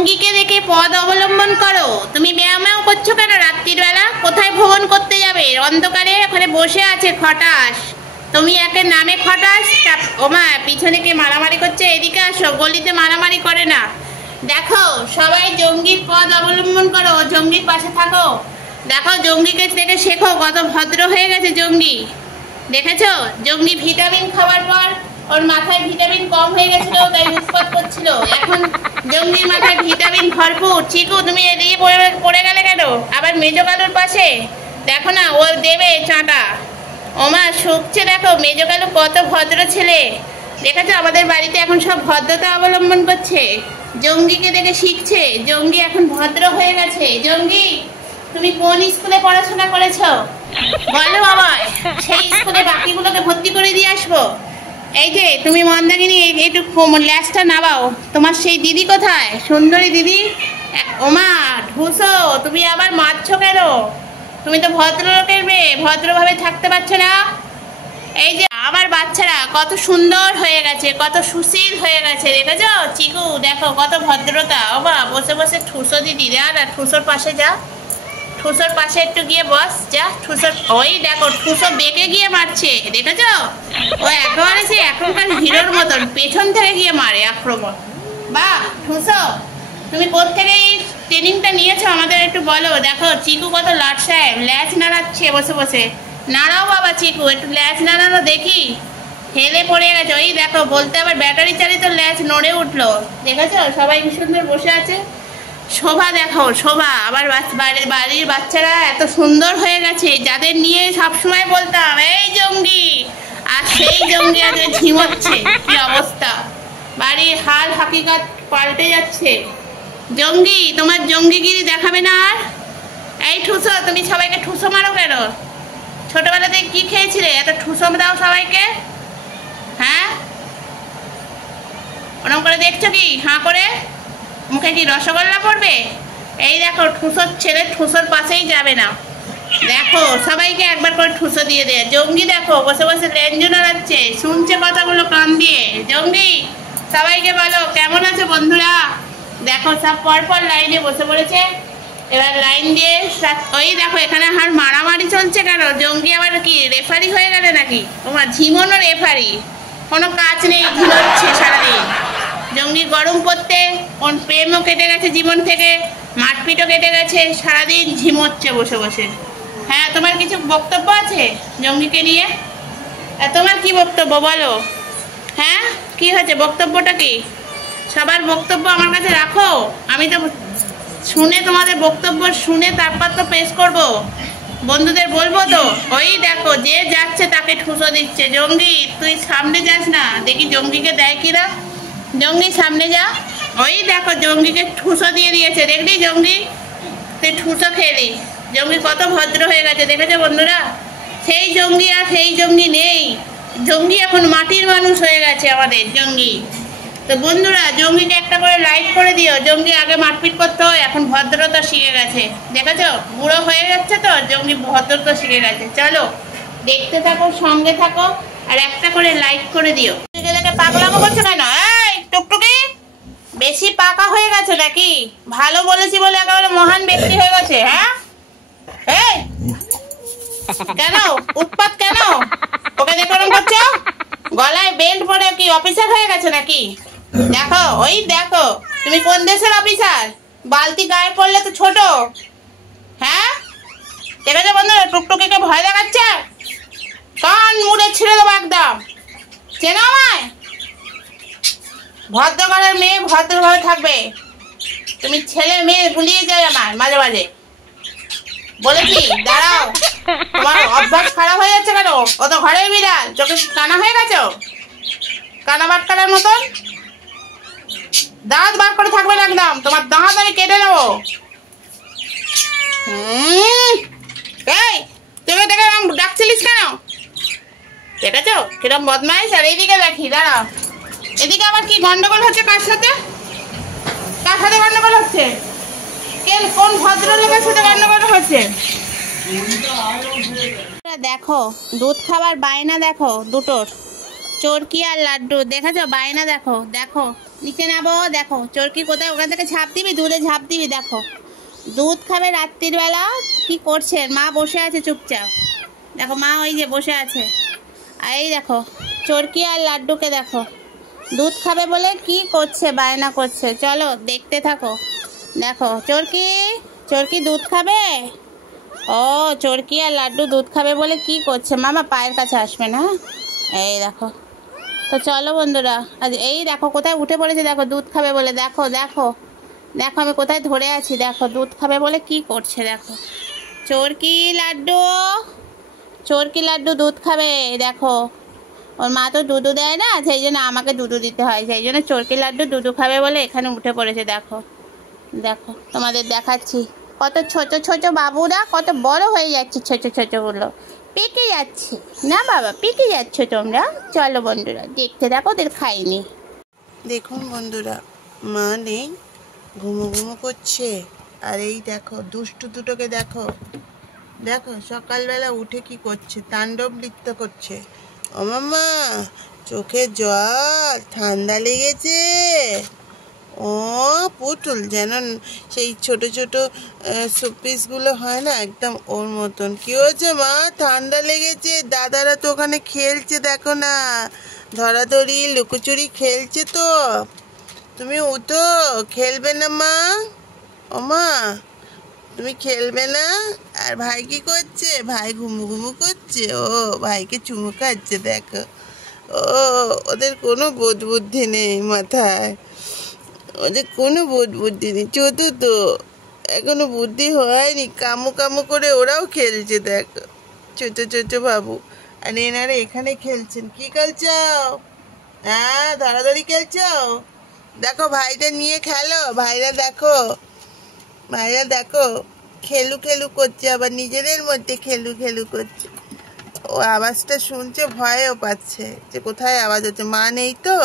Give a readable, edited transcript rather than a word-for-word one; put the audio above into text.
জঙ্গিকে দেখে পথ অবলম্বন করো। তুমি ব্যায়ামও করছো কেন রাত্রির বেলা? কোথায় ভ্রমণ করতে যাবে? অন্ধকারে ওখানে বসে আছে খটাস। তুমি একের নামে খটাস। ওমা, পিছনে কে মারামারি করছে? এদিকে আসো, গলিতে মারামারি করে না। দেখো, সবাই জঙ্গির পথ অবলম্বন করো, জঙ্গির পাশে থাকো। দেখো, জঙ্গিকে দেখে শেখো, কত ভদ্র হয়ে গেছে জঙ্গি। দেখেছো, জঙ্গি ভিটামিন খাওয়ার পর ওর মাথায় ভিটামিন কম হয়ে গেছিল, তাই উৎপাত করছিল। এখন জঙ্গির মাথায় ভিটামিন ভরপুর। চিকু, তুমি এদিকে পড়ে গেলে কেন? আবার মেজো কালুর পাশে দেখো না, ও দেবে চাঁটা। ওমা, শুকছে। দেখো, মেজো কালু কত ভদ্র ছেলে। দেখেছো, আমাদের বাড়িতে এখন সব ভদ্রতা অবলম্বন করছে, জঙ্গিকে দেখে শিখছে। জঙ্গি এখন ভদ্র হয়ে গেছে। জঙ্গি, তুমি কোন স্কুলে পড়াশোনা করেছো বলো আমায়, সেই স্কুলে বাকিগুলোকে ভর্তি করে দিয়ে আসবো। এই যে তুমি মন্দাকিনী, একটু ল্যাসটা নামাও। তোমার সেই দিদি কোথায়, সুন্দরী দিদি? ওমা ঢুসো, তুমি আবার মারছো কেন? তুমি তো ভদ্রলোকের মেয়ে, ভদ্রভাবে থাকতে পারছো না। এই যে আমার বাচ্চারা কত সুন্দর হয়ে গেছে, কত সুশীল হয়ে গেছে। দেখেছো চিকু, দেখো কত ভদ্রতা। ওমা, বসে বসে ঠুসো দিদি। যা, ঠুসোর পাশে যা, ঠুসোর পাশে একটু গিয়ে বস, যা। ঠুসোর ওই দেখো, ঠুসো বেঁকে গিয়ে মারছে। দেখেছো, ও একেবারে সে এখনকার হিরোর মতন পেছন থেকে গিয়ে মারে আক্রমণ। বাহ ঠুসো, তুমি কোত্থেকে এই ট্রেনিংটা নিয়েছো আমাদের একটু বলো। দেখো চিকু কত লাট সাহেব, ল্যাচ নাড়াচ্ছে বসে বসে। নাড়াও বাবা চিকু, একটু ল্যাচ নাড়ানো দেখি। হেলে পড়ে গেছে। ওই দেখো, বলতে আবার ব্যাটারি চালিত ল্যাচ নড়ে উঠলো। দেখেছো, সবাই কি সুন্দর বসে আছে। শোভা দেখো, শোভা আবার বাড়ির বাচ্চারা এত সুন্দর হয়ে গেছে, যাদের নিয়ে সবসময় বলতাম এই জঙ্গি, আর সেই জঙ্গি আজকে ঝিমোচ্ছে। কি অবস্থা, বাড়ির হাল হাকিকত পাল্টে যাচ্ছে। জঙ্গি, তোমার জঙ্গিগিরি দেখাবে না আর। এই ঠুসো, তুমি সবাইকে ঠুসো মারো কেন? ছোটবেলাতে কি খেয়েছিলে এত ঠুসো দাও সবাইকে? হ্যাঁ, ওরকম করে দেখছো কি হাঁ করে? মুখে কি রসগোল্লা পড়বে? এই দেখো, ঠুসোর ছেলে ঠুসোর পাশেই যাবে না। দেখো, সবাইকে একবার করে ঠুসো দিয়ে দেয়। জঙ্গি দেখো বসে বসে লেঞ্জু নাড়াচ্ছে, শুনছে কথাগুলো কান দিয়ে। জঙ্গি, সবাইকে বলো কেমন আছে বন্ধুরা। দেখো, সব পরপর লাইনে বসে পড়েছে। এবার লাইন দিয়ে ওই দেখো, এখানে হার মারামারি চলছে কেন? জঙ্গি আবার কি রেফারি হয়ে গেলে নাকি? তোমার ঝিমোনো রেফারি, কোনো কাজ নেই, ঝিমোচ্ছে সারাদিন। জঙ্গি গরম পড়তে, কোন প্রেমও কেটে গেছে জীবন থেকে, মারপিটও কেটে গেছে, সারাদিন ঝিমোচ্ছে বসে বসে। হ্যাঁ, তোমার কিছু বক্তব্য আছে জঙ্গিকে নিয়ে? তোমার কি বক্তব্য বলো। হ্যাঁ, কি হয়েছে, বক্তব্যটা কি? সবার বক্তব্য আমার কাছে রাখো, আমি তো শুনে তোমাদের বক্তব্য শুনে তারপর তো পেশ করব, বন্ধুদের বলবো তো। ওই দেখো, যে যাচ্ছে তাকে ঠুসো দিচ্ছে। জঙ্গি, তুই সামনে যাস না, দেখি জঙ্গিকে দেয় কিনা। জঙ্গি সামনে যা। ওই দেখো, জঙ্গিকে ঠুসো দিয়ে দিয়েছে। দেখলি জঙ্গি, তুই ঠুসো খেলি। জঙ্গি কত ভদ্র হয়ে গেছে, দেখেছো বন্ধুরা? সেই জঙ্গি আর সেই জঙ্গি নেই। জঙ্গি এখন মাটির মানুষ হয়ে গেছে আমাদের জঙ্গি। তো বন্ধুরা, জঙ্গিকে একটা করে লাইক করে দিও। জঙ্গি আগে মারপিট করতো, এখন ভদ্রতা শিখে গেছে। দেখেছো, বুড়ো হয়ে যাচ্ছে তো, জঙ্গি ভদ্রতা শিখে গেছে। চলো দেখতে থাকো, সঙ্গে থাকো, আর একটা করে লাইক করে দিও। পাগলামো করছো কেন? এই টুকটুকি, বেশি পাকা হয়ে গেছে নাকি? ভালো বলেছি বলে একেবারে মহান ব্যক্তি হয়ে গেছে। হ্যাঁ, এই কেন উৎপাত কেন? ওকে দেখো এরকম করছো, গলায় বেল্ট পরে কি অফিসার হয়ে গেছে নাকি? দেখো, ওই দেখো, তুমি কোন দেশের অফিসার? বালতি গায়ে পড়লে তো ছোট। হ্যাঁ, দেখেছো বন্ধুরা, টুকটুকিকে ভয় দেখাচ্ছে। কান মুড়ে ছিঁড়ে দেবো একদম। চেনো আমায়? ভদ্র ঘরের মেয়ে ভদ্রভাবে থাকবে। তুমি ছেলে মেয়ে ভুলিয়ে যায় আমার মাঝে মাঝে। বলেছি দাঁড়াও, তোমার অভ্যাস খারাপ হয়ে যাচ্ছে কেন? ও তো ঘরের বিড়াল, চোখে কানা হয়ে গেছো, কানা বাটকারের মতন। দাঁত বার করে থাকবে না একদম, তোমার দাঁত আমি কেটে নেবো। এই তুমি দেখে ডাকছিলিস কেন? দেখেছো কিরম বদমাইশ। আর এইদিকে দেখি, দাঁড়াও, এদিকে আবার কি গন্ডগোল হচ্ছে? কার সাথে, কার সাথে গন্ডগোল হচ্ছে? কোন ভদ্রলোকের সাথে গন্ডগোল হচ্ছে? দেখো, দুধ খাবার বায়না দেখো দুটোর, চরকি আর লাড্ডু। দেখেছো বায়না? দেখো দেখো, নিচে নামো। দেখো চরকি কোথায়, ওখান থেকে ঝাঁপ দিবি, দুধে ঝাঁপ দিবি। দেখো দুধ খাবে রাত্রির বেলা, কি করছে মা? বসে আছে চুপচাপ। দেখো মা ওই যে বসে আছে। আর এই দেখো চরকি আর লাড্ডুকে দেখো দুধ খাবে বলে কি করছে, বায়না করছে। চলো দেখতে থাকো। দেখো চরকি, চরকি দুধ খাবে। ও চরকি আর লাড্ডু দুধ খাবে বলে কি করছে। মামা পায়ের কাছে আসবে না। এই দেখো, তো চলো বন্ধুরা, আজ এই দেখো কোথায় উঠে পড়েছে। দেখো দুধ খাবে বলে। দেখো দেখো দেখো আমি কোথায় ধরে আছি। দেখো দুধ খাবে বলে কি করছে। দেখো চরকি লাড্ডু, চরকি লাড্ডু দুধ খাবে। দেখো ওর মা তো দুধু দেয় না, সেই জন্য আমাকে দুধু দিতে হয়, সেই জন্য চরকি লাড্ডু দুধু খাবে বলে এখানে উঠে পড়েছে। দেখো দেখো তোমাদের দেখাচ্ছি, কত ছোট ছোট বাবুরা কত বড় হয়ে যাচ্ছে, ছোট ছোটগুলো পেকে যাচ্ছে না বাবা, পেকে যাচ্ছ তোমরা। চলো বন্ধুরা দেখতে থাকো, ওদের খাইনি। দেখুন বন্ধুরা, মা নেই, ঘুমো ঘুমো করছে। আর এই দেখো দুষ্টু দুটোকে দেখো, দেখো সকালবেলা উঠে কি করছে, তাণ্ডব নৃত্য করছে। ও মাম্মা চোখে জল, ঠান্ডা লেগেছে। ও পুতুল যেন সেই ছোট ছোট সুপিসগুলো হয় না, একদম ওর মতন। কি হয়েছে মা? ঠান্ডা লেগেছে। দাদারা তো ওখানে খেলছে, দেখো না, ধরাধরি লুকোচুরি খেলছে। তো তুমি উঠো, খেলবে না মা? ও মা তুমি খেলবে না? আর ভাই কি করছে? ভাই ঘুমু ঘুমু করছে। ও ভাইকে চুমু খাচ্ছে। দেখো ও, ওদের কোনো বোধ বুদ্ধি নেই মাথায়, ওদের কোনো বোধ বুদ্ধি নেই। চতুর্থ এখনো বুদ্ধি হয়নি, কামু কামু করে ওরাও খেলছে। দেখো ছোট ছোট বাবু, আর এনারা এখানে খেলছেন। কি খেলছো? হ্যাঁ ধরাধরি খেলছো? দেখো ভাইটা নিয়ে খেলো। ভাইরা দেখো, ভাইরা দেখো খেলু খেলু করছে, আবার নিজেদের মধ্যে খেলু খেলু করছে। ও আওয়াজটা শুনছে, ভয়ও পাচ্ছে যে কোথায় আওয়াজ হচ্ছে। মা নেই তো,